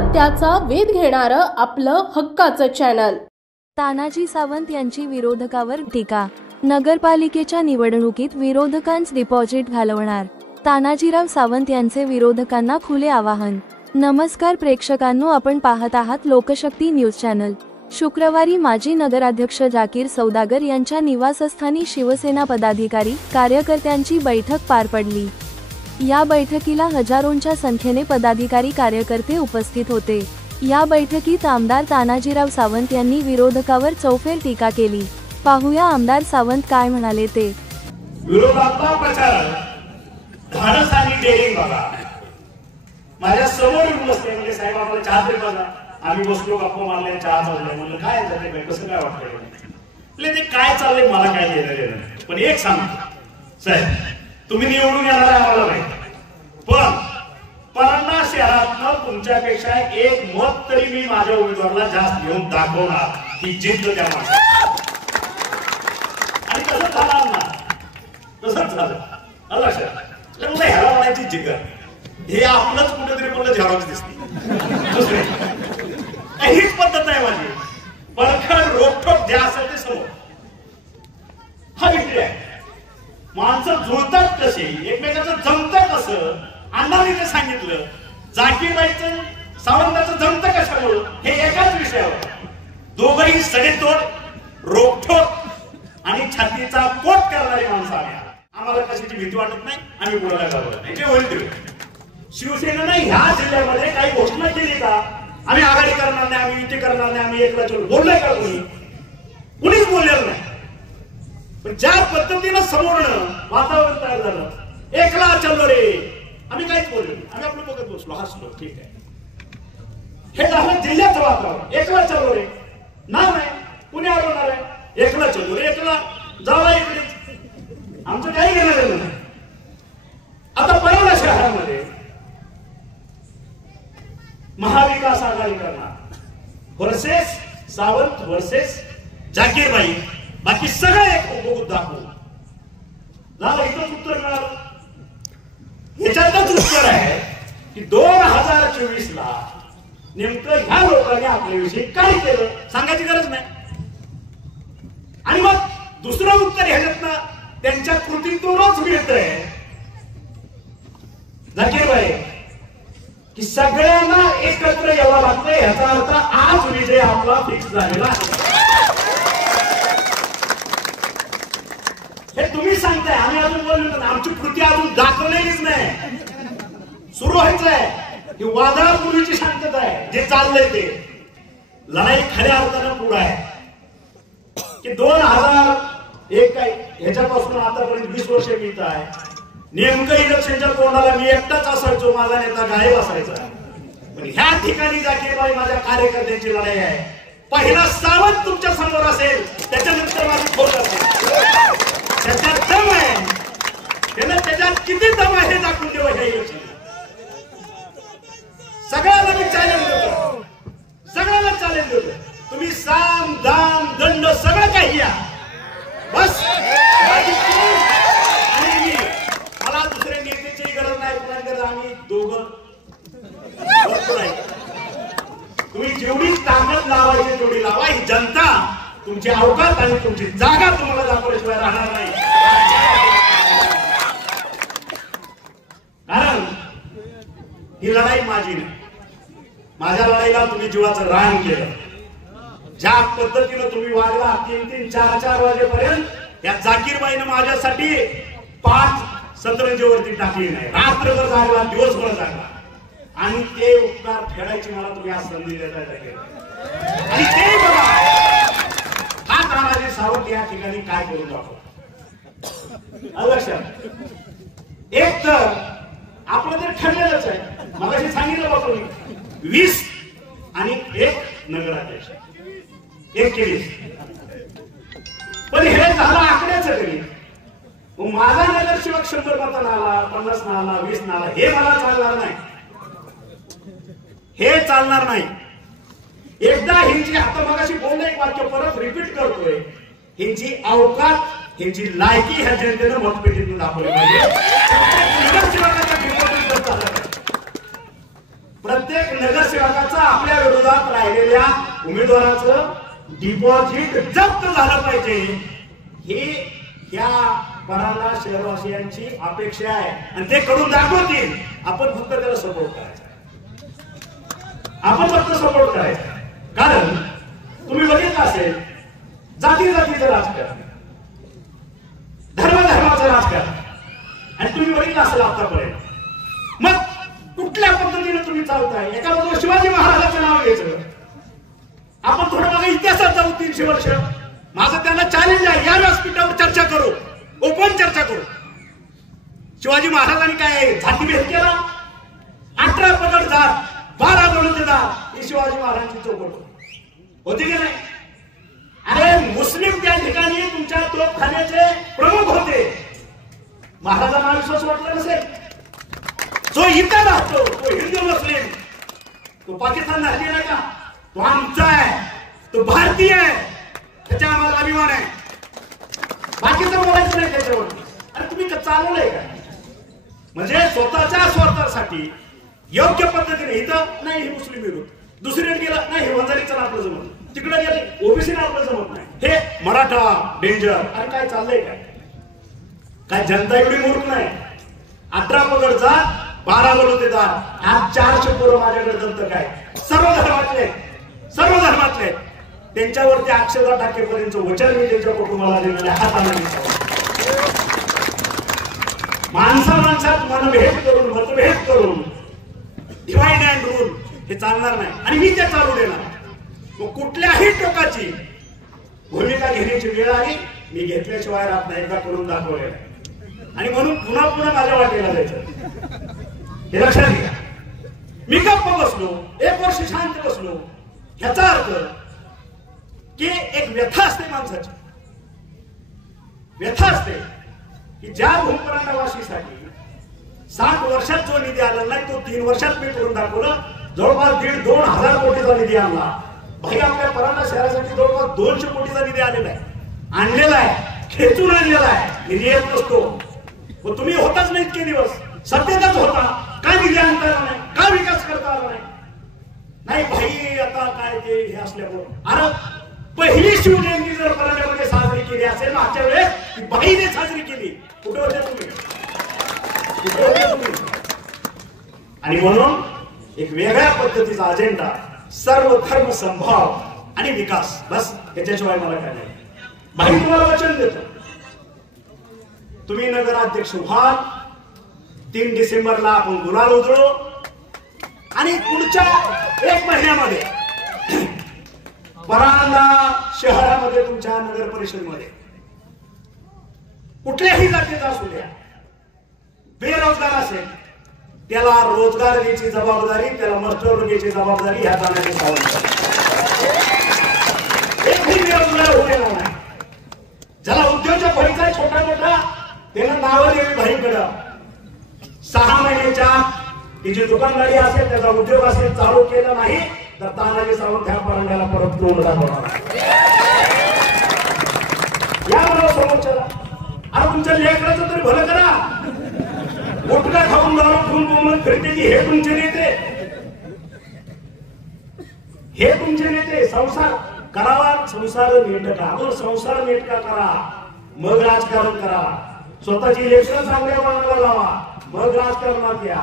सत्याचा वेध घेणारं आपलं हक्काचं चॅनल। तानाजी सावंत यांची विरोधकावर टीका। नगरपालिकेच्या निवडणुकीत विरोधकांच डिपॉझिट घालवणार, तानाजीराव सावंत यांचे विरोधकांना खुले आवाहन। नमस्कार प्रेक्षकांनो, आपण पाहत आहात लोकशक्ती न्यूज चॅनल। शुक्रवारी माजी नगराध्यक्ष जाकीर सौदागर यांच्या निवासस्थानी शिवसेना पदाधिकारी कार्यकर्त्यांची बैठक पार पडली। या बैठकीला हजारोंच्या संख्येने पदाधिकारी कार्यकर्ते उपस्थित होते। या बैठकीत आमदार तानाजीराव सावंत यांनी विरोधकावर चौफेर टीका केली। पाहूया आमदार सावंत काय म्हणाले ते। विरोधातला प्रचार धाडस आणि डेअरिंग बघा। माझ्या समोर येऊन बसले म्हणजे साहेब आम्हाला चहा तरी बघा। आम्ही बसलो गप्पा मारल्या, चहा चाललाय, म्हणलं काय झालंय, कसं काय वाटतंय, म्हणजे ते काय चाललंय मला काय देणं। पण एक सांगतो साहेब, तुम्ही निवडून येणार आम्हाला नाही, पण परांना शहरात तुमच्यापेक्षा एक मत तरी मी माझ्या उमेदवाराला जास्त घेऊन दाखवणार ही जिद्द त्या माणसाला। आणि तसंच झालं ना, तसंच झालं लक्षात। ह्याला म्हणायची जिगर, हे आपलंच कुठेतरी मला झेरॉक्स दिसते, दुसरे काहीच पद्धत नाही माझी। परखड रोखोक द्या असेल ते समोर, हा विषय आहे। माणसं जुळतात कशी, एकमेकाचं जमतं कसं, अण्णांनी ते सांगितलं। जाकीरबाईचं सावंताचं जमतं कशामुळं, हे एकाच विषयावर। दोघंही सडेतोड रोखोक आणि छातीचा कोट करणारी माणसं आम्ही। आम्हाला कशाची भीती वाटत नाही, आम्ही बोलायला घाबरत नाही, जे होईल ते। शिवसेनेनं ह्या जिल्ह्यामध्ये काही घोषणा केली का, आम्ही आघाडी करणार नाही, आम्ही युती करणार नाही, आम्ही एकला चलो, बोललाय का कोणी? कुणीच बोललेलं नाही। पण ज्या पद्धतीनं समोरनं वातावरण तयार झालं, एकला चलो रे, आम्ही काहीच बोललो नाही, आम्ही आपलं बघत बसलो, हसलो, ठीक आहे। हे झालं जिल्ह्याचं वातावरण, एकला चलो रे नाव आहे, कुणी आरवणार आहे, एकला चलो रे, एकला जावा इकडे, आमचं काही घेणार नाही। आता परवडा शहरामध्ये महाविकास आघाडी करणार वर्सेस सावंत वर्सेस जाकीरबाई, बाकी सगळं एक बघून दाखवू झालं। इथंच उत्तर मिळालं, ह्याच्यातच उत्तर आहे की 2024 ला नेमकं ह्या लोकांनी आपल्याविषयी काय केलं सांगायची गरज नाही। आणि मग दुसरं उत्तर ह्याच्यातनं त्यांच्या कृतीतूनच मिळतंय जाकीरबाई, की सगळ्यांना एकत्र यावं लागतं। ह्याचा अर्थ आज विजय आपला फिक्स झालेला आहे। हे तुम्ही सांगताय, आम्ही अजून बोललो नाही, आमची कृती अजून दाखवलेलीच नाही, सुरू व्हायचंय। ही वादळापूर्वीची शांतता आहे, जे चाललंय ते लढाई खऱ्या अर्थानं पुढे आहे। की 2001 ह्याच्यापासून आतापर्यंत 20 वर्ष मिळत आहे। नेमकं इलेक्शनच्या तोंडाला मी एकटाच असायचो, माझा नेता गायब असायचा। पण ह्या ठिकाणी जाकीरबाई माझ्या कार्यकर्त्यांची लढाई आहे। पहिला सावंत तुमच्या समोर असेल, त्याच्यानंतर माझी खोट असेल। त्याच्यात दम आहे, त्याला त्याच्यात किती दम आहे हे दाखवून देऊ ह्या इलेक्शन। सगळ्याला मी चॅलेंज देतो, सगळ्याला चॅलेंज देतो, तुम्ही साम दाम दंड सगळं काही या, बस मला दुसऱ्या नेत्याची गरज नाही। आम्ही दोघं तुम्ही जेवढी ताकद लावायची तेवढी लावा। ही जनता तुमची अवकात आणि तुमची जागा तुम्हाला दाखवल्याशिवाय राहणार नाही। कारण ही लढाई माझी नाही, माझ्या लढाईला तुम्ही जीवाचं रान केलं। ज्या पद्धतीनं तुम्ही वागला 3-3, 4-4 वाजेपर्यंत, या जाकीरबाईनं माझ्यासाठी 5 सतरंजीवरती टाकली नाही, रात्रभर जागला, दिवसभर जागला। आणि ते उपकार फेडायची मला तुम्ही आज संधी देताय। आणि ते बघा, हा तानाजी सावंत या ठिकाणी काय करून दाखवतो लक्षात। एक तर आपलं ते ठरलेलंच आहे, मगाशी सांगितलं बघतो मी 20 आणि 1 नगराध्यक्ष 21। पण हे झालं आकड्याचं तरी, माझा नगरसेवक 100 मतांना आला, 50 ना आला, 20 ना आला, हे मला चालणार नाही, हे चालणार नाही। एकदा हिंची, आता मगाशी बोललं एक वाक्य परत रिपीट करतोय, हिंची अवकात, हिंची लायकी ह्या जनतेनं मतपेटीतून दाखवली पाहिजे। प्रत्येक नगरसेवकाच्या प्रत्येक नगर नगरसेवकाचं आपल्या विरोधात राहिलेल्या उमेदवाराचं डिपॉझिट जप्त झालं पाहिजे, हे या परांडा शहरवासियांची अपेक्षा आहे आणि ते करून दाखवतील. आपण फक्त त्याला सपोर्ट करायचा, आपण फक्त सपोर्ट करायचा. कारण तुम्ही बघितलं असेल जाती जातीचं राजकारण, धर्माचं राजकारण, आणि तुम्ही बघितलं असेल आतापर्यंत. मग कुठल्या पद्धतीने तुम्ही चालताय? एका बाजूला शिवाजी महाराजांचं नाव घ्यायचं. आपण थोडं बघा इतिहासात जाऊ 300 वर्ष. माझं त्यांना चॅलेंज आहे, या व्यासपीठावर चर्चा करू, ओपन चर्चा करू. शिवाजी महाराजांनी काय जातीभेद केला? 18 पगड जात, 12 बलुतेदार, ही शिवाजी महाराजांची चौकट होती की नाही? अरे मुस्लिम त्या ठिकाणी तुमच्या तोफखान्याचे प्रमुख होते. महाराजांना विश्वास वाटला नसेल? जो इथं राहतो तो हिंदू मुस्लिम, तो पाकिस्तान नाही का? तो आमचा आहे, तो भारतीय आहे, त्याच्या आम्हाला अभिमान आहे. बाकीचं बोलायचं नाही त्याच्यावरती. अरे तुम्ही चालवलंय का? म्हणजे स्वतःच्या स्वार्थासाठी योग्य पद्धतीने इथं नाही, हे मुस्लिम विरोध, दुसरीकडे गेला नाही, हे वंजारीचं आपलं जमत, तिकडे गेले ओबीसीने आपलं जमत नाही, हे मराठा डेंजर. अरे काय चाललंय काय जनता एवढी मूर्ख नाही. 18 पगडचा 12 बलुतेदार, आज 400 पोरं माझ्याकडे जमतं काय? सर्व धर्मातले त्यांच्यावरती अक्षता टाकेपर्यंत वचन मी त्यांच्या कुटुंबाला दिलेल्या हाताने. माणसात मनभेद करून, मतभेद करून, डिवाइड अँड रूल हे चालणार नाही आणि मी ते चालू देणार. मग कुठल्याही टोकाची भूमिका घेण्याची वेळ आली, मी घेतल्याशिवाय राहत नाही, एकदा करून दाखवले. आणि म्हणून पुन्हा पुन्हा माझ्या वाटेला जायचं, हे लक्षात घ्या. मी गप्प बसलो, 1 वर्ष शांत बसलो, याचा अर्थ की एक व्यथा असते माणसाची, व्यथा असते की ज्या भूमपरांडावासीसाठी 60 वर्षात जो निधी आला नाही तो 3 वर्षात मी करून दाखवलं. जवळपास 1,500-2,000 कोटीचा निधी आणला. भाई आपल्या परांडा शहरासाठी जवळपास 200 कोटीचा निधी आलेला आहे, आणलेला आहे, खेचून आणलेला आहे. निधी येत नसतो, तुम्ही होताच नाही इतके दिवस, सत्तेतच होता. का निधी आणता आला नाही? का विकास करता आला नाही? नाही भाई आता काय ते हे असल्यामुळे. अरे पहिली शिवजयंती जर परांड्यामध्ये साजरी केली असेल मागच्या वेळेस, ती बाईने साजरी केली. कुठे होते तुम्ही? कुठे होते तुम्ही? आणि म्हणून एक वेगळ्या पद्धतीचा अजेंडा, सर्व धर्म संभाव आणि विकास, बस याच्याशिवाय मला काय नाही. भाई तुम्हाला वचन देतो, तुम्ही नगराध्यक्ष व्हाल. 3 डिसेंबरला आपण गुलाल उधळू आणि पुढच्या 1 महिन्यामध्ये परांडा शहरामध्ये तुमच्या नगर परिषदेमध्ये कुठल्याही जातीचा असू द्या, बेरोजगार असेल त्याला रोजगार द्यायची जबाबदारी, त्याला मस्टर द्यायची जबाबदारी ह्या जाण्याची सावध. एकही बेरोजगार होऊ देणार नाही. ज्याला उद्योजक व्हायचा आहे छोटा मोठा, त्याला नावं द्यावी भाईकडं. 6 महिन्याच्या तिची दुकानदारी असेल, त्याचा उद्योग असेल, चालू केला नाही तर तानाजी सावंत ह्या परांड्याला परत तोंड दाखवणार. या मला समोरच्याला, अरे तुमच्या लेकराचं तरी भलं करा. गुटखा खाऊन दारू खून बोंबलत फिरते की हे तुमचे नेते, हे तुमचे नेते. संसार करावा, संसार नेटका, अगोदर संसार नेटका करा, मग राजकारण करा. स्वतःची इलेक्शन चांगल्या वळणाला लावा, मग राजकारणात या.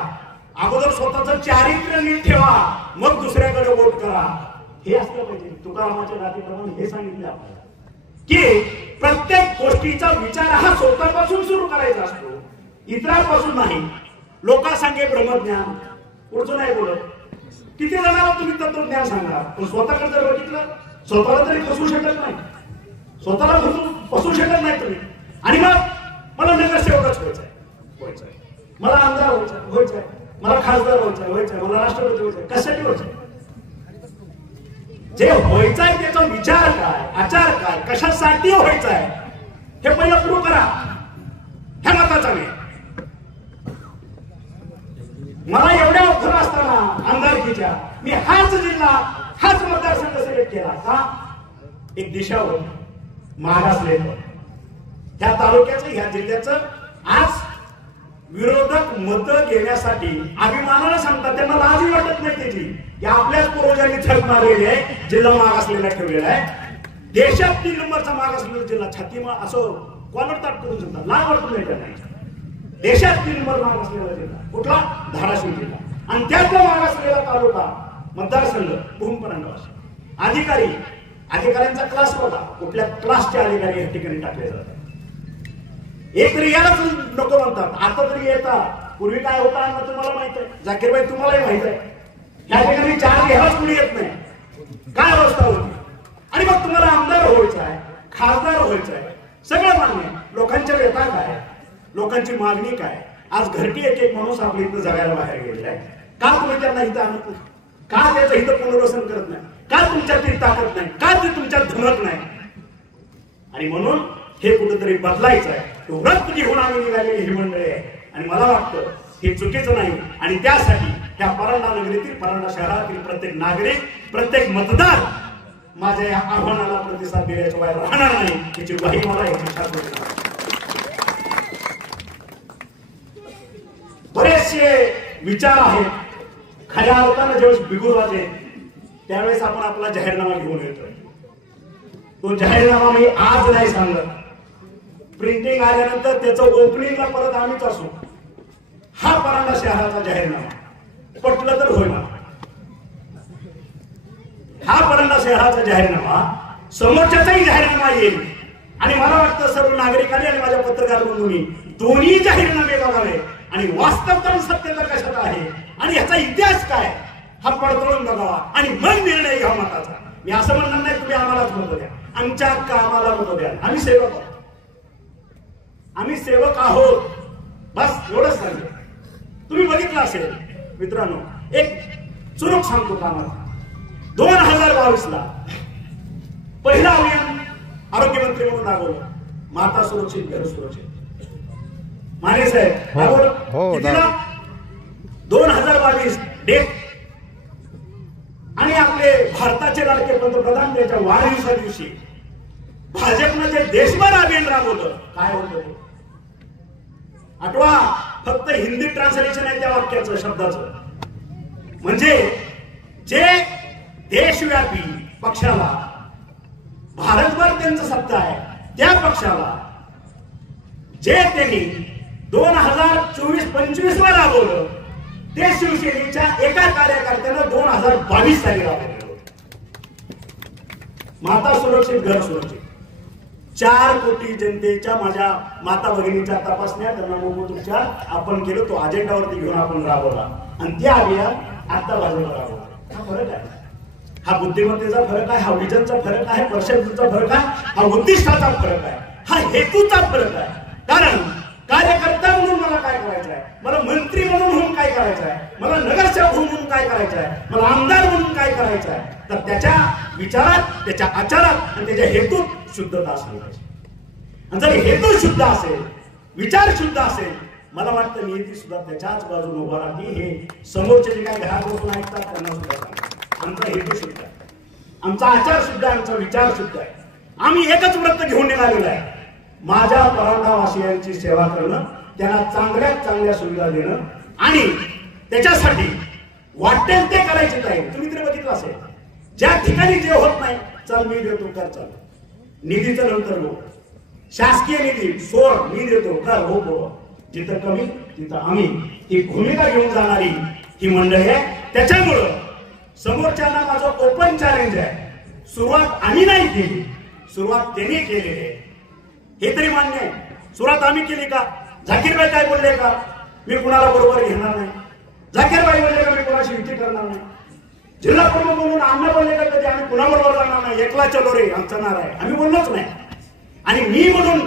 अगोदर स्वतःचं चारित्र्य नीट ठेवा, मग दुसऱ्याकडे वोट करा. हे असलं पाहिजे. तुकारामाच्या गाथेप्रमाणे हे सांगितलं आपल्याला की प्रत्येक गोष्टीचा विचार हा स्वतःपासून सुरू करायचा असतो, इतरांपासून नाही. लोकांसांगे ब्रह्मज्ञान, पुढचं नाही बोलत. किती जणांना तुम्ही तत्वज्ञान सांगा, पण स्वतःकडे जर बघितलं, स्वतःला तरी फसवू शकत नाही, स्वतःला फसवू शकत नाही तुम्ही. आणि मग मला नगरसेवकच व्हायचंय, मला आमदार व्हायचंय, मला खासदार व्हायचंय, मला राष्ट्रपती व्हायचंय. कशासाठी व्हायचंय? जे व्हायचंय त्याचा विचार काय, आचार काय, कशासाठी व्हायचंय हे पहिलं प्रूव्ह करा. ह्या मताचा नाही. मला एवढ्या ऑफर असताना आमदारकीच्या मी हाच जिल्हा, हाच मतदारसंघ सिलेक्ट केला का? एक दिशा होती, मागासले त्या तालुक्याचं, ह्या जिल्ह्याचं. आज विरोधक मतं घेण्यासाठी अभिमानाला सांगतात, त्यांना लाजही वाटत नाही त्याची. या आपल्याच पूर्वजांनी झक मारलेली आहे, जिल्हा मागासलेला ठेवलेला आहे. देशात 3 नंबरचा मागासलेला जिल्हा छाती असं कॉलर ताट करून सुद्धा लाभ वाटून नाही. देशात 3 नंबर मागासलेला जिल्हा कुठला? धाराशिव जिल्हा. आणि त्यातला मागासलेला तालुका मतदारसंघ भूमपरांडवाशी. अधिकाऱ्यांचा क्लास बघा, कुठल्या क्लासचे अधिकारी या ठिकाणी टाकले जातात. एक तरी यालाच नको म्हणतात, आता तरी येतात. पूर्वी काय होता तुम्हाला माहित आहे, जाकीरबाई तुम्हालाही माहित आहे. या ठिकाणी 4 घ्यायलाच कुणी येत नाही. काय अवस्था होती. आणि मग तुम्हाला आमदार व्हायचं आहे, खासदार व्हायचं आहे, सगळं मान्य. लोकांच्या व्यथा काय, लोकांची मागणी काय. आज घरटी एक माणूस आपल्या इथं जगायला बाहेर गेलेला आहे. का तुम्ही त्यांना इथं आणत नाही? का त्याचं इथं पुनर्वसन करत नाही? का तुमच्यात ती ताकद नाही? का ती तुमच्यात धमक नाही? आणि म्हणून हे कुठेतरी बदलायचं आहे. व्रत घेऊन आम्ही निघालेली ही मंडळी आहे. आणि मला वाटतं हे चुकीचं नाही. आणि त्यासाठी ह्या परांडा नगरीतील, परांडा शहरातील प्रत्येक नागरिक, प्रत्येक मतदार माझ्या या आव्हानाला प्रतिसाद देण्याच्या बाहेर राहणार नाही याची ग्वाही मला याची शाश्वती. बरेचसे विचार आहेत. खऱ्या अर्थानं ज्यावेळेस बिगुर वाजे त्यावेळेस आपण आपला जाहीरनामा घेऊन येतोय. तो जाहीरनामा मी आज नाही सांगत, प्रिंटिंग आल्यानंतर त्याचं ओपनिंगला परत आम्हीच असू. हा परांडा शहराचा जाहीरनामा पटलं तर होईल. हा परांडा शहराचा जाहीरनामा समोरच्याचाही जाहीरनामा येईल. आणि मला वाटतं सर्व नागरिकांनी आणि माझ्या पत्रकार बंधूंनी दोन्ही जाहीरनामे बघावे आणि वास्तवता सत्यता कशात आहे आणि याचा इतिहास काय हा पडताळून बघावा आणि मग निर्णय घ्या मताचा. मी असं म्हणणार नाही तुम्ही आम्हालाच मत द्या, आमच्या कामाला मत द्या. आम्ही सेवक आहोत, आम्ही सेवक आहोत, बस एवढंच सांगतो. तुम्ही बघितलं असेल मित्रांनो, एक चुरूक सांगतो कामात. 2022ला पहिला अभियान आरोग्यमंत्री म्हणून राबवलं, माता सुरक्षित घर सुरक्षित. माने साहेब 2022 डेट. आणि आपले भारताचे लाडके पंतप्रधान त्याच्या वाढदिवसा दिवशी भाजपनं जे देशभर अभियान राबवलं, काय होतं आठवा. फक्त हिंदी ट्रान्सलेशन आहे त्या वाक्याचं, शब्दाचं. म्हणजे जे देशव्यापी पक्षाला, भारतभर त्यांचं सत्ता आहे त्या पक्षाला जे त्यांनी 2024-25 ला राबवलं ते शिवसेनेच्या एका कार्यकर्त्यानं 2022 साली राबवलं. माता सुरक्षित घर सुरक्षित. 4 कोटी जनतेच्या माझ्या माता भगिनीच्या तपासण्या, त्यांना मोफत उपचार आपण केलं. तो अजेंडावरती घेऊन आपण राबवला आणि ते अभियान आता बाजूला राबवला. हा फरक आहे, हा बुद्धिमत्तेचा फरक आहे, हा विजनचा फरक आहे, परसेप्शनचा फरक आहे, हा उद्दिष्टाचा फरक आहे, हा हेतूचा फरक आहे. कारण कार्यकर्ता म्हणून मला काय करायचं आहे, मला मंत्री म्हणून काय करायचं आहे, मला नगरसेवक म्हणून काय करायचं आहे, मला आमदार म्हणून काय करायचं आहे, तर त्याच्या विचारात, त्याच्या आचारात आणि त्याच्या हेतूत शुद्धता असली पाहिजे. आणि जर हेतू शुद्ध असेल, विचार शुद्ध असेल, मला वाटतं नियती सुद्धा त्याच्याच बाजूने उभा राहते. हे समोरचे जे काही घरात बसून ऐकतात त्यांना सुद्धा सांगतात. आमचा हेतू शुद्ध आहे, आमचा आचार शुद्ध आहे, आमचा विचार शुद्ध आहे. आम्ही एकच व्रत घेऊन निघालेलो आहे, माझ्या परांडावासियांची सेवा करणं, त्यांना चांगल्यात चांगल्या सुविधा देणं आणि त्याच्यासाठी वाटेल ते करायचे नाही. तुम्ही तरी बघितलं असेल, ज्या ठिकाणी जे होत नाही, चल मी देतो कर, चल निधीचं नंतर हो, शासकीय निधी सोड मी देतो कर हो बोल, जिथं कमी तिथं आम्ही, ही भूमिका घेऊन जाणारी ही मंडळी आहे. त्याच्यामुळं समोरच्यांना माझं ओपन चॅलेंज आहे. सुरुवात आम्ही नाही केली, सुरुवात त्यांनी केलेली आहे, हे तरी मान्य आहे. सुरुवात आम्ही केली का? झाकीरबाई काय बोलले का मी कुणाला बरोबर घेणार नाही? झाकीरबाई बोलले का मी कुणाशी युती करणार नाही? जिल्हा प्रमुख म्हणून अण्णा बोलले का कधी आम्ही कुणाबरोबर जाणार नाही, एकला चलो रे आमचा नारा आहे, आम्ही बोललोच नाही. आणि मी म्हणून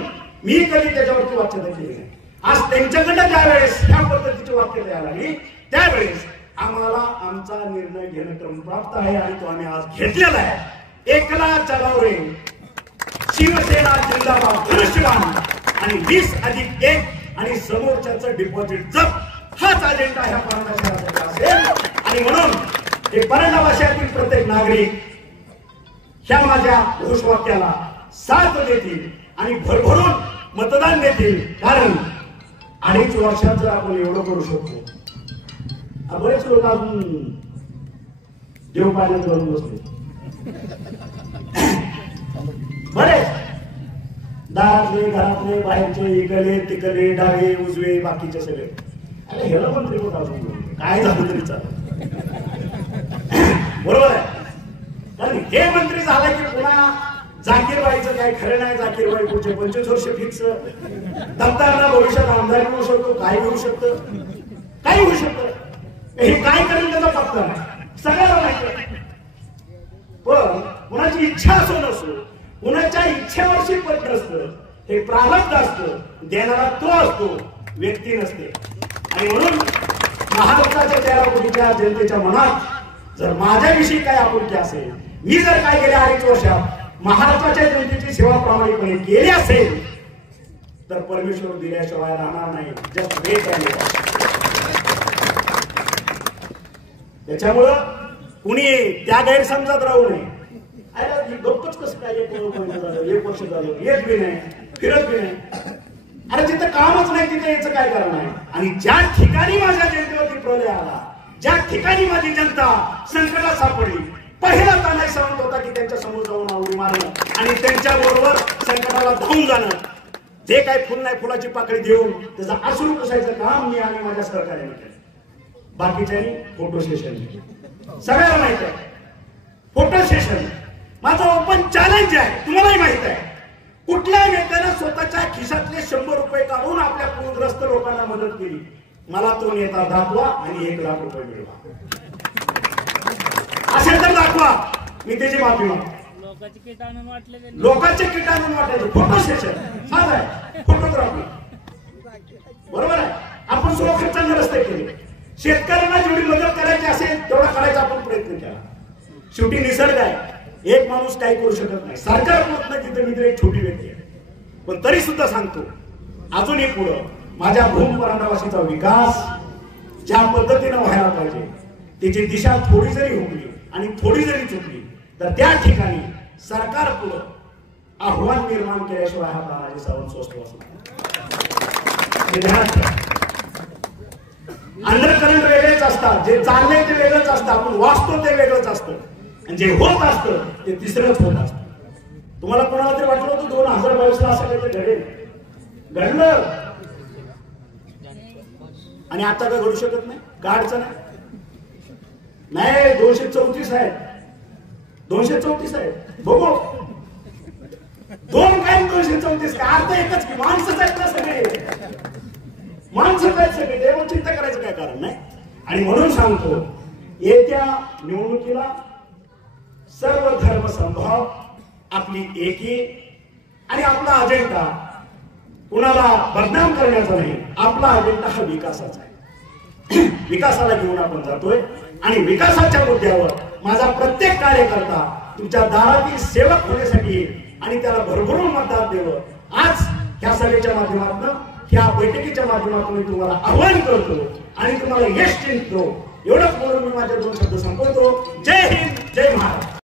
मी कधी त्याच्यावरती वाच्यता केली नाही. आज त्यांच्याकडे ज्यावेळेस ह्या पद्धतीची वाक्य द्यायला लागली त्यावेळेस आम्हाला आमचा निर्णय घेणं क्रमप्राप्त आहे आणि तो आम्ही आज घेतलेला आहे. एकला चलो रे, शिवसेना जिंदाबाद, धनुष्यबाण आणि 20+1 आणि समोरच्याचं डिपॉझिट जप, हाच अजेंडा ह्या परांडा शहराचा असेल. आणि म्हणून हे परांडा भाषेतील प्रत्येक नागरिक ह्या माझ्या घोषवाक्याला साथ देतील आणि भरभरून मतदान देतील. कारण 2.5 वर्षात जर आपण एवढं करू शकतो, बरेच लोक अजून देव पाण्यात जाऊन बसले. बरेच दारातले घरातले बाहेरचे इकडे तिकडे डावे उजवे बाकीचे सगळे. अरे ह्याला मंत्री होता अजून काय झालं तरी चालत. बरोबर आहे. कारण हे मंत्री झाला की पुन्हा जाकीरबाईचं काय खरं नाही. जाकीरबाई पुढचे 25 वर्ष फिक्स. दत्तांना भविष्यात आमदार होऊ शकतो, काय होऊ शकतं, काही होऊ शकतं. हे काय करेल त्याचा पत्ता नाही, सगळ्याला माहिती. पण कुणाची इच्छा असो नसो, कुणाच्या इच्छेवरची पट नसतं, हे प्रारब्ध असतं. देणारा तो असतो, व्यक्ती नसते. आणि म्हणून महाराष्ट्राच्या 13 कोटीच्या जनतेच्या मनात जर माझ्याविषयी काय आपुलकी असेल, मी जर काय गेल्या 2.5 वर्षात महाराष्ट्राच्या जनतेची सेवा प्रामाणिकपणे केली असेल, तर परमेश्वर दिल्याशिवाय राहणार नाही. जस्ट वेट आहे. त्याच्यामुळं कुणी त्या गैरसमजात राहू नये. अरे गप्पच कसं काय 1 वर्ष झालं, येत बी नाही, फिरत बी नाही. अरे जिथं कामच नाही तिथे याचं काय कारण आहे. आणि ज्या ठिकाणी माझ्या जनतेवरती प्रलय आला, ज्या ठिकाणी माझी जनता संकटात सापडली, पहिला तानाय सावंत होता की त्यांच्या समोर जाऊन आवडी मारणं आणि त्यांच्या बरोबर संकटाला धावून जाणं. जे काय फुल नाही फुलाची पाकळी देऊन त्याचा अश्रू पुसायचं काम मी आणि माझ्या सरकारने केलं. बाकीच्यांनी फोटो सेशन, सगळ्याला माहित आहे फोटो सेशन माझं ओपन चॅलेंज आहे. तुम्हालाही माहित आहे. कुठल्याही नेत्यानं स्वतःच्या खिशातले 100 रुपये काढून आपल्या पूरग्रस्त लोकांना मदत केली. मला तो नेता दाखवा आणि 1 लाख रुपये मिळवा. असेल तर दाखवा, मी त्याची माफी मागतो. लोकांचे किट आणून वाटले फोटो सेशन साधा आहे. फोटोग्राफी बरोबर आहे. आपण सोळा खर्चाने रस्ते केले. शेतकऱ्यांना जेवढी मदत करायची असेल तेवढा करायचा आपण प्रयत्न केला. शेवटी निसर्ग आहे, एक माणूस काही करू शकत नाही. सरकार होत नाही तिथे मी तर एक छोटी व्यक्ती आहे. पण तरी सुद्धा सांगतो, अजूनही पुढं माझ्या भूमपरांडावासीचा विकास ज्या पद्धतीनं व्हायला पाहिजे, त्याची दिशा थोडी जरी हुकली आणि थोडी जरी चुकली तर त्या ठिकाणी सरकार पुढं आव्हान निर्माण केल्याशिवाय हा तानाजी सावंत स्वस्त बसणार. अंडरकरंट वेगळेच असतात, जे चाललंय ते वेगळंच असतं, आपण वाचतो ते वेगळंच असतं, आणि जे होत असतं ते तिसरंच होत असतं. तुम्हाला कोणाला तरी वाटलं होतं 2022 ला असं काहीतरी घडेल, घडलं. आणि आता काय घडू शकत नाही, काय अडचण आहे? नाही 234 आहेत, 234 आहेत. बघू 2 काय 234 काय, अर्थ एकच की माणसंच आहेत ना सगळे, माणसंच आहेत सगळे. देव चिंता करायचं काय कारण नाही. आणि म्हणून सांगतो, येत्या निवडणुकीला सर्व धर्म संभाव, आपली एकी आणि आपला अजेंडा कुणाला बदनाम करण्याचा नाही. आपला अजेंडा हा विकासाचा आहे. विकासाला घेऊन आपण जातोय आणि विकासाच्या मुद्द्यावर माझा प्रत्येक कार्यकर्ता तुमच्या दारातील सेवक होण्यासाठी येईल आणि त्याला भरभरून मतदान देवं. आज ह्या सभेच्या माध्यमातून, ह्या बैठकीच्या माध्यमातून मी तुम्हाला आव्हान करतो आणि तुम्हाला यश जिंकतो. एवढंच बोलून मी माझे 2 शब्द संपवतो. जय हिंद, जय महाराष्ट्र.